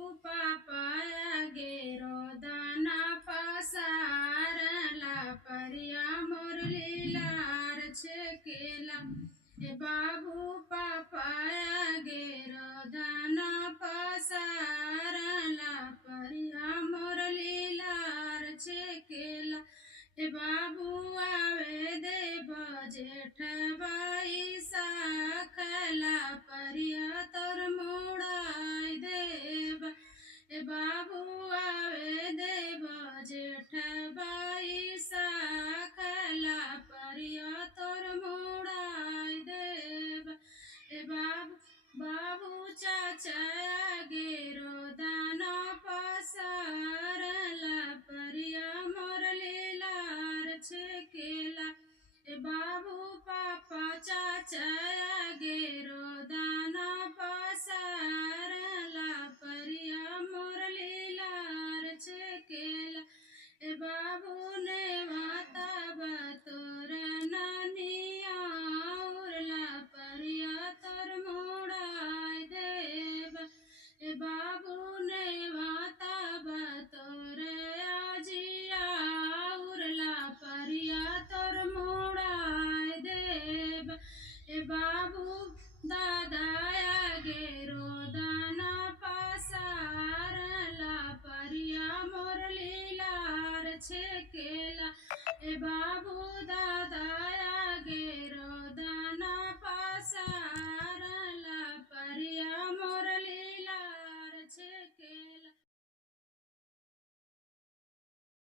papaya गेरो दाना पसारला परिया मुरली लार छेकेला ए बाबू पापाया गेरो दाना पसारला परिया मुरली लार छेकेला ए बाबू आवे दे बजेठ बाई साखला परिया तोर मुड़ाई देव ए बाबू आवे दे बजेठ बाई साखला परिया तोर मुड़ाई देव ए बाबू चाचा गेरो दाना पसारला परिया मुरली लार छेकेला ए बाबू पापा चाचा गेरो दाना पसारला परिया मुरली लार छेकेला ए बाबू ने वाता बतोर नानिया उरला परिया तर मुड़ाई देव ए बाबू ने वाता बतोर आजिया उरला परिया तर मुड़ाई देव ए बाबू दादाया गेरो दाना पसारला परिया मुरली लार छेकेला ए बाबू दादा